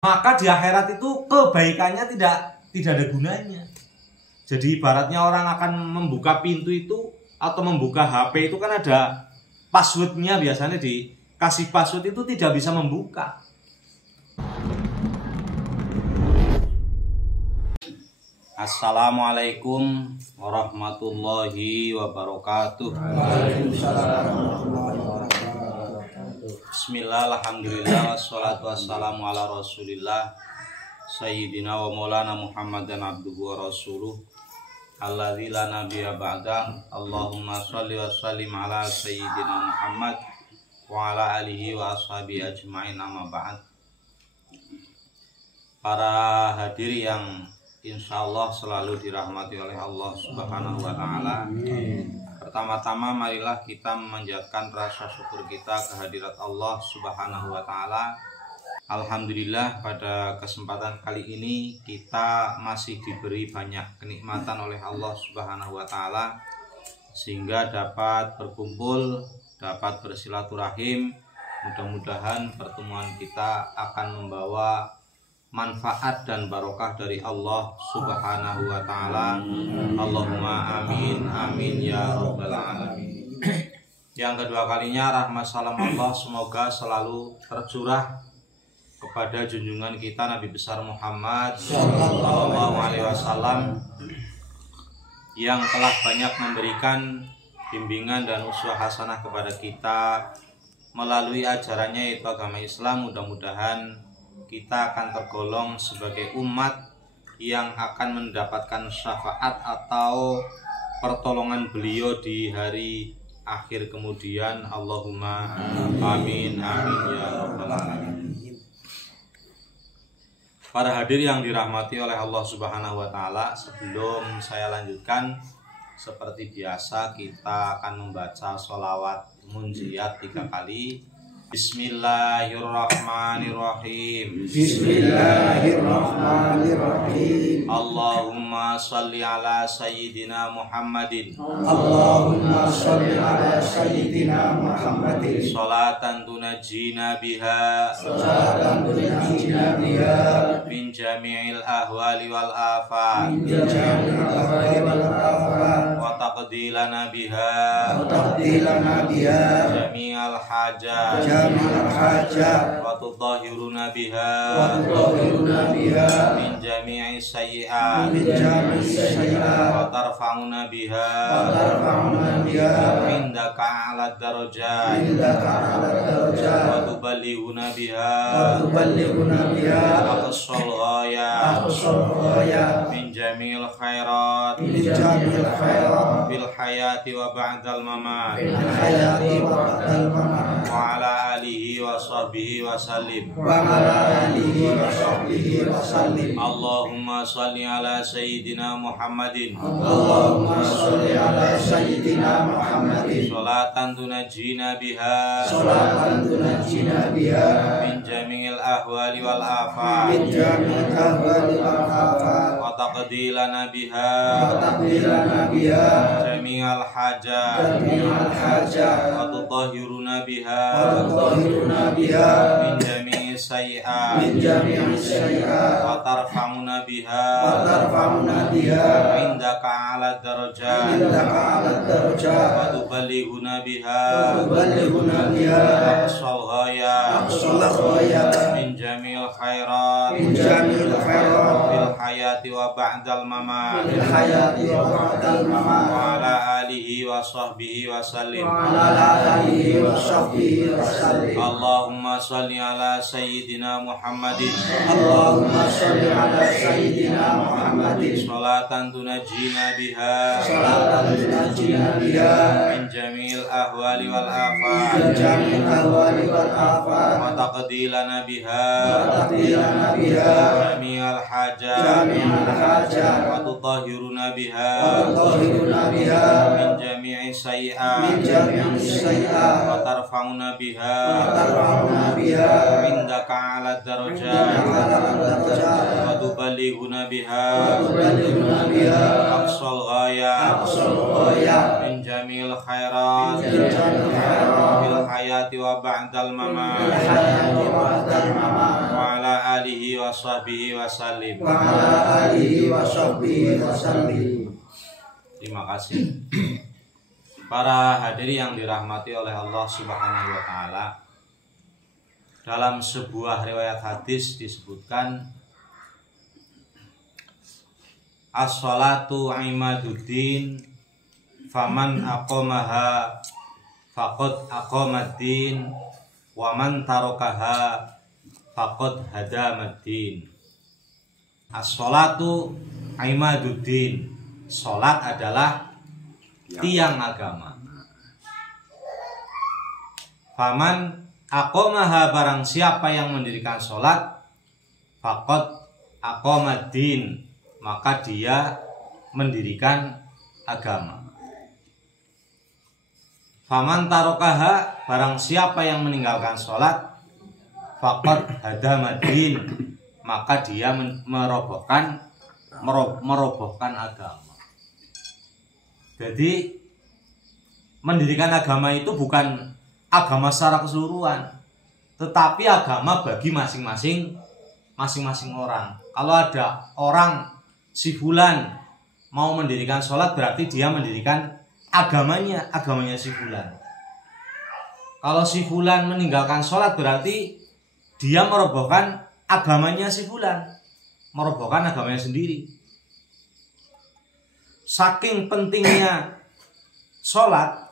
maka di akhirat itu kebaikannya tidak ada gunanya. Jadi ibaratnya orang akan membuka pintu itu atau membuka HP itu kan ada passwordnya, biasanya dikasih password itu tidak bisa membuka. Assalamualaikum warahmatullahi wabarakatuh. Bismillah, alhamdulillah, wassalatu wassalamu ala rasulillah Sayyidina wa maulana Muhammadan abduhu wa rasuluh alladzi la nabiyya ba'dah. Allahumma sholli wa sallim ala Sayyidina Muhammad wa ala alihi wa ashabihi ajma'in, amma ba'd. Para hadir yang insyaallah selalu dirahmati oleh Allah Subhanahu wa ta'ala. Pertama-tama marilah kita memanjatkan rasa syukur kita kehadirat Allah Subhanahu wa ta'ala. Alhamdulillah, pada kesempatan kali ini kita masih diberi banyak kenikmatan oleh Allah Subhanahu wa ta'ala, sehingga dapat berkumpul, dapat bersilaturahim. Mudah-mudahan pertemuan kita akan membawa manfaat dan barokah dari Allah Subhanahu wa ta'ala. Allahumma amin amin ya rabbal alamin. Yang kedua kalinya rahmat salam Allah semoga selalu tercurah kepada junjungan kita Nabi besar Muhammad sallallahu alaihi wasallam yang telah banyak memberikan bimbingan dan uswah hasanah kepada kita melalui ajarannya yaitu agama Islam. Mudah-mudahan kita akan tergolong sebagai umat yang akan mendapatkan syafaat atau pertolongan beliau di hari akhir kemudian. Allahumma amin amin ya rabbal alamin. Para hadir yang dirahmati oleh Allah Subhanahu wa ta'ala, sebelum saya lanjutkan, seperti biasa kita akan membaca sholawat munjiat 3 kali. Bismillahirrahmanirrahim. Bismillahirrahmanirrahim. Allahumma sholli ala sayyidina Muhammadin. Allahumma sholli ala sayyidina Muhammadin. Sholatan tunajjina biha. Sholatan tunajjina biha. Min jami'il ahwali wal afat. Min jami'il ahwali wal afat. Wa taqdilana biha. Wa taqdilana biha. Jami'al hajat. Jami'al hajat. Wa tudahhiruna biha. Wa tudahhiruna biha. Min jami'i sayyi'at. Min jami'i sayyi'at. Wa tarfa'una biha. Wa tarfa'una biha. Indaka 'ala darajat. Indaka 'ala darajat. Wa tuballighuna biha. Wa tuballighuna biha. Aqsal ghayat. Aqsal ghayat. Min jami'il khairat. Min jami'il khairat. Fil hayati wa ba'dal mamat. Fil hayati wa ba'dal mamat. Wa ala alihi wa sahbihi wa sallim. Wa ala alihi wa sahbihi wa sallim. Allahumma sholli ala sayyidina Muhammadin. Allahumma sholli ala sayyidina Muhammadin. Sholatan tunajjina biha. Sholatan tunajjina biha. Min jami'il ahwali wal afat. Min jami'il ahwali wal afat. Wa taqdilana biha. Wa taqdilana biha. Jami'al hajat. Jami'al hajat. Wa tutahhiruna biha. Wa tudahhiruna biha. Min jami'i sayyi'at. Min jami'i sayyi'at. Wa tarfa'una biha. Wa tarfa'una biha. Indaka 'ala darajat. Indaka 'ala darajat. Wa tuballighuna biha. Wa tuballighuna biha. Aqsal ghayat. Aqsal ghayat. Min jami'il khairat. Min jami'il khairat. Fil hayati wa ba'dal mamat. Fil hayati wa ba'dal mamat. Wa ala alihi wa sahbihi wa sallim. Wa ala alihi wa sahbihi wa sallim. Allahumma sholli ala sayyidina Muhammadin. Allahumma sholli ala sayyidina Muhammadin. Sholatan tunajjina biha. Sholatan tunajjina biha. Min jami'il ahwali wal Min afat. jami'il ahwali wal afat. Wa taqdilana biha. Wa taqdilana biha. Jami'al hajat. Jami'al hajat. Wa tutahhiruna biha. Wa tudahhiruna biha. Min jami'i sayyi'at. Min jami'i sayyi'at. Wa tarfa'una biha. Wa tarfa'una biha. Indaka 'ala darajat. Indaka 'ala darajat. Wa tuballighuna biha. Wa tuballighuna biha. Aqsal ghayat. Aqsal ghayat. Min jamil khairat fil hayati wa ba'dal mamat wa ala alihi wa sahbihi wa sallim. Terima kasih. Para hadirin yang dirahmati oleh Allah Subhanahu wa taala. Dalam sebuah riwayat hadis disebutkan as-salatu imaduddin faman aqamaha faqad aqamaddin wa man tarakaha faqad hadamaddin. As-salatu imaduddin, salat adalah tiang agama. Faman aqamaha, barang siapa yang mendirikan salat, faqad aqamaddin, maka dia mendirikan agama. Faman tarakaha, barang siapa yang meninggalkan sholat, faqad hadamaddin, maka dia merobohkan agama. Jadi mendirikan agama itu bukan agama secara keseluruhan, tetapi agama bagi masing-masing orang. Kalau ada orang si fulan mau mendirikan sholat, berarti dia mendirikan agamanya si fulan. Kalau si fulan meninggalkan sholat, berarti dia merobohkan agamanya si fulan, merobohkan agamanya sendiri. Saking pentingnya sholat,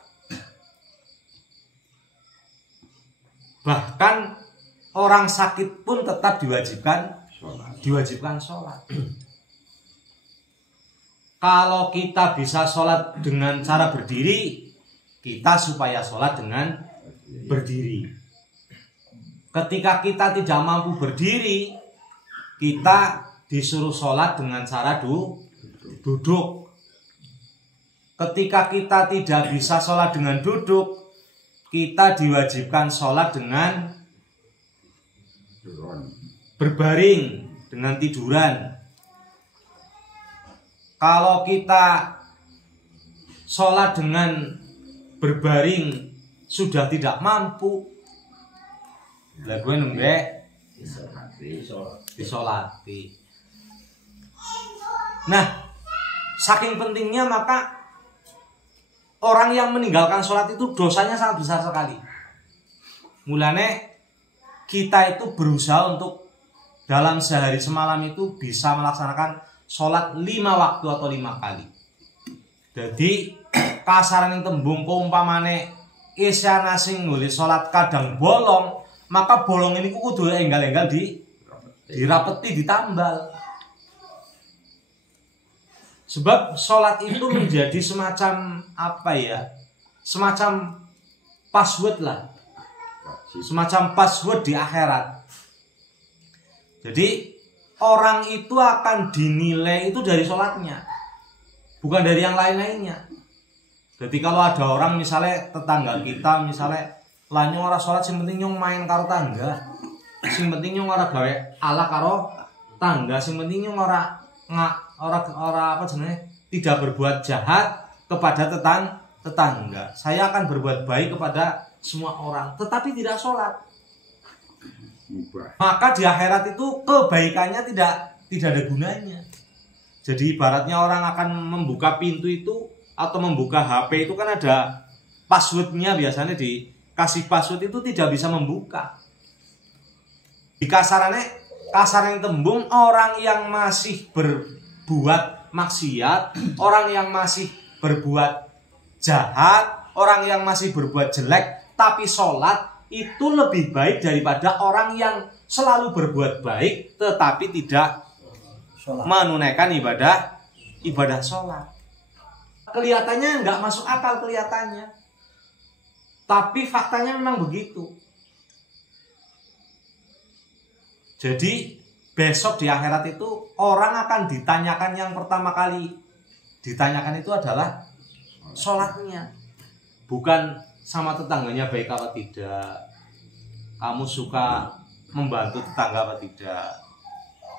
bahkan orang sakit pun tetap diwajibkan sholat. Kalau kita bisa sholat dengan cara berdiri, kita supaya sholat dengan berdiri. Ketika kita tidak mampu berdiri, kita disuruh sholat dengan cara duduk. Ketika kita tidak bisa sholat dengan duduk, kita diwajibkan sholat dengan berbaring, dengan tiduran. Kalau kita sholat dengan berbaring sudah tidak mampu, gue nembek disolati. Nah, saking pentingnya, maka orang yang meninggalkan sholat itu dosanya sangat besar sekali. Mulane kita itu berusaha untuk dalam sehari semalam itu bisa melaksanakan sholat 5 waktu atau 5 kali. Jadi kasaran yang tembung umpamane isyana sing nulis sholat kadang bolong, maka bolong ini kudu enggal-enggal dirapeti, ditambal. Sebab sholat itu menjadi semacam apa ya, semacam password lah, semacam password di akhirat. Jadi orang itu akan dinilai itu dari sholatnya, bukan dari yang lain-lainnya. Jadi kalau ada orang misalnya tetangga kita misalnya lanyo ora sholat, sing penting nyong main karo tangga, sing penting nyong ora gawe ala karo tangga, sing penting nyong ora apa jenenge, tidak berbuat jahat kepada tetangga. Saya akan berbuat baik kepada semua orang, tetapi tidak sholat. Maka di akhirat itu kebaikannya tidak ada gunanya. Jadi ibaratnya orang akan membuka pintu itu atau membuka HP itu kan ada passwordnya, biasanya dikasih password itu tidak bisa membuka. Di kasarannya tembung, orang yang masih berbuat maksiat, orang yang masih berbuat jahat, orang yang masih berbuat jelek tapi sholat, itu lebih baik daripada orang yang selalu berbuat baik tetapi tidak menunaikan ibadah sholat. Kelihatannya nggak masuk akal kelihatannya, tapi faktanya memang begitu. Jadi besok di akhirat itu orang akan ditanyakan, yang pertama kali ditanyakan itu adalah sholatnya, bukan sama tetangganya baik apa tidak, kamu suka membantu tetangga apa tidak,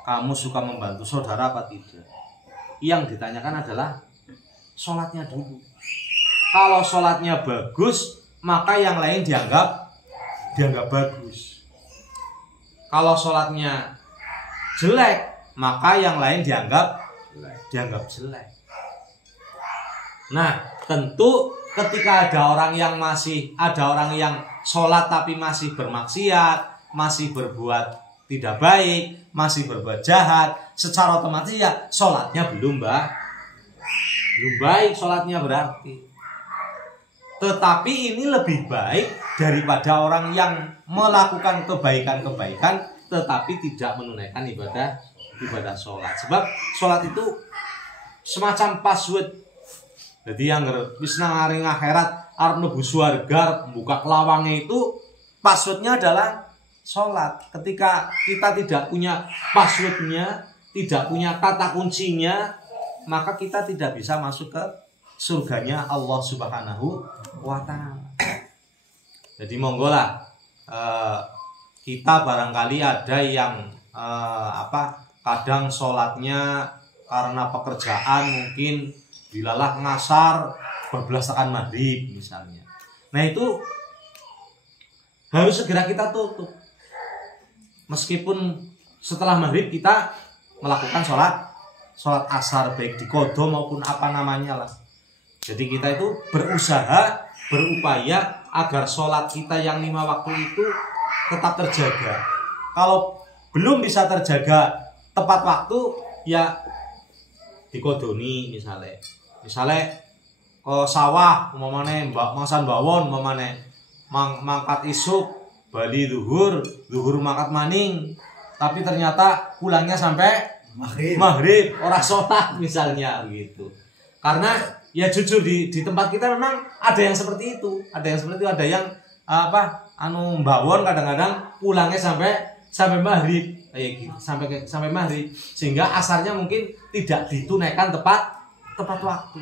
kamu suka membantu saudara apa tidak. Yang ditanyakan adalah sholatnya dulu. kalau sholatnya bagus, maka yang lain dianggap bagus. Kalau sholatnya jelek, maka yang lain dianggap jelek. Nah, tentu ketika ada orang yang sholat tapi masih bermaksiat, masih berbuat tidak baik, masih berbuat jahat, secara otomatis ya sholatnya belum baik sholatnya berarti. Tetapi ini lebih baik daripada orang yang melakukan kebaikan-kebaikan tetapi tidak menunaikan ibadah sholat. Sebab sholat itu semacam password. Jadi yang wis nang aring akhirat arep mlebu swarga, buka kelawangnya itu passwordnya adalah sholat. Ketika kita tidak punya passwordnya, tidak punya kata kuncinya, maka kita tidak bisa masuk ke surganya Allah Subhanahu wa Ta'ala. Jadi monggolah kita barangkali ada yang kadang sholatnya karena pekerjaan mungkin dilalah ngasar berbelasakan maghrib misalnya. Nah itu harus segera kita tutup. Meskipun setelah maghrib kita melakukan sholat asar baik di qadha maupun apa namanya lah. Jadi kita itu berupaya agar sholat kita yang 5 waktu itu tetap terjaga. Kalau belum bisa terjaga tepat waktu ya dikodoni misalnya ke sawah umpamane mangsan bawon umpamane mangkat isuk bali zuhur mangkat maning tapi ternyata pulangnya sampai maghrib ora sholat misalnya gitu. Karena ya jujur di tempat kita memang ada yang seperti itu, ada yang bawon kadang-kadang pulangnya sampai maghrib kayak gitu, sampai maghrib sehingga asarnya mungkin tidak ditunaikan tepat waktu.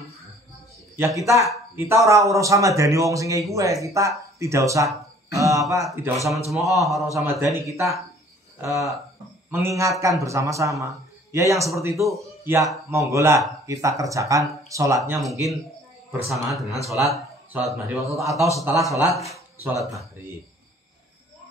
Ya kita ora sama dani wong sing kayak gue, kita tidak usah mencemooh, ora usah madani, kita mengingatkan bersama-sama. Ya yang seperti itu ya monggolah kita kerjakan sholatnya mungkin bersamaan dengan sholat maghrib atau setelah sholat maghrib.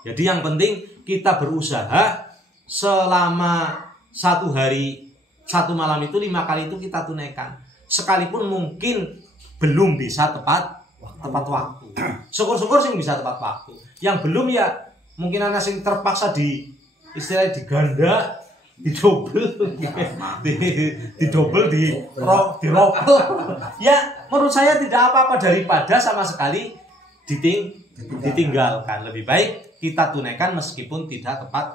Jadi yang penting kita berusaha selama 1 hari 1 malam itu 5 kali itu kita tunaikan. Sekalipun mungkin belum bisa tepat waktu. Syukur-syukur sih bisa tepat waktu. Yang belum ya mungkin anak sing terpaksa istilahnya diganda, didobel, dirobel. Ya menurut saya tidak apa-apa daripada sama sekali ditinggalkan. Lebih baik kita tunaikan meskipun tidak tepat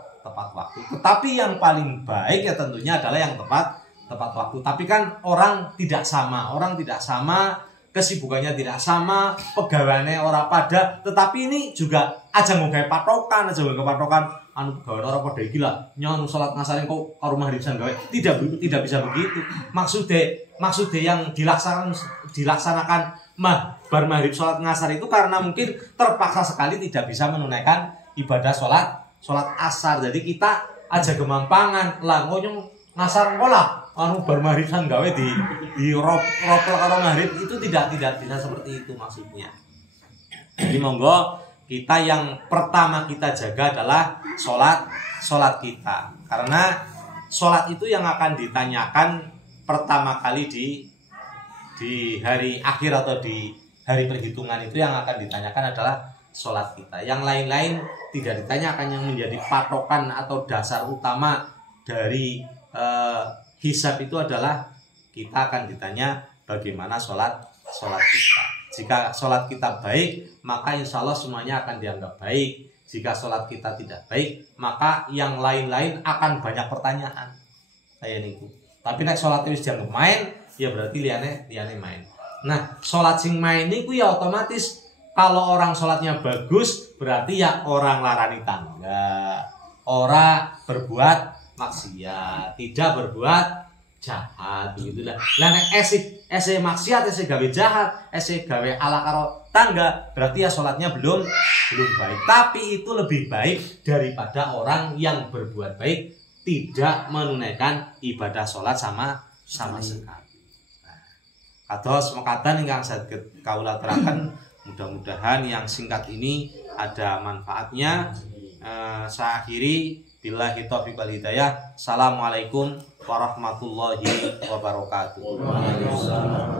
waktu. Tetapi yang paling baik ya tentunya adalah yang tepat waktu. Tapi kan orang tidak sama, kesibukannya tidak sama, pegawainya orang pada. Tetapi ini juga aja nggawe patokan, pegawai orang pada iki lah nyon salat ngasarin kok karo maghriban gawe. Tidak bisa begitu. Maksudnya yang dilaksanakan bar maghrib salat ngasar itu karena mungkin terpaksa sekali tidak bisa menunaikan ibadah salat asar. Jadi kita aja gemampangan lah ngonyong ngasar pola bar maghriban gawe di ropel karo maghrib itu tidak bisa seperti itu maksudnya. Jadi monggo kita yang pertama kita jaga adalah sholat kita. Karena sholat itu yang akan ditanyakan pertama kali di hari akhir atau di hari perhitungan itu yang akan ditanyakan adalah sholat kita. Yang lain-lain tidak ditanyakan. Yang menjadi patokan atau dasar utama dari hisab itu adalah kita akan ditanya bagaimana sholat kita. Jika sholat kita baik, maka insya Allah semuanya akan dianggap baik. Jika sholat kita tidak baik, maka yang lain-lain akan banyak pertanyaan. Kayak niku. Tapi nek sholat itu dianggap main, ya berarti liane main. Nah, sholat sing main niku ya otomatis kalau orang sholatnya bagus, berarti ya orang larani tangga, orang berbuat maksiat, tidak berbuat jahat begitulah. Lah nek ese maksiat, ese gawe jahat, ese gawe ala karo tangga, berarti ya sholatnya belum baik. Tapi itu lebih baik daripada orang yang berbuat baik tidak menunaikan ibadah sholat sama sekali. Nah, Kados mekaten ingkang saged kawula aturaken, mudah-mudahan yang singkat ini ada manfaatnya. Saya akhiri billahi taufiq wal hidayah. Assalamualaikum warahmatullahi wabarakatuh. Waalaikumsalam.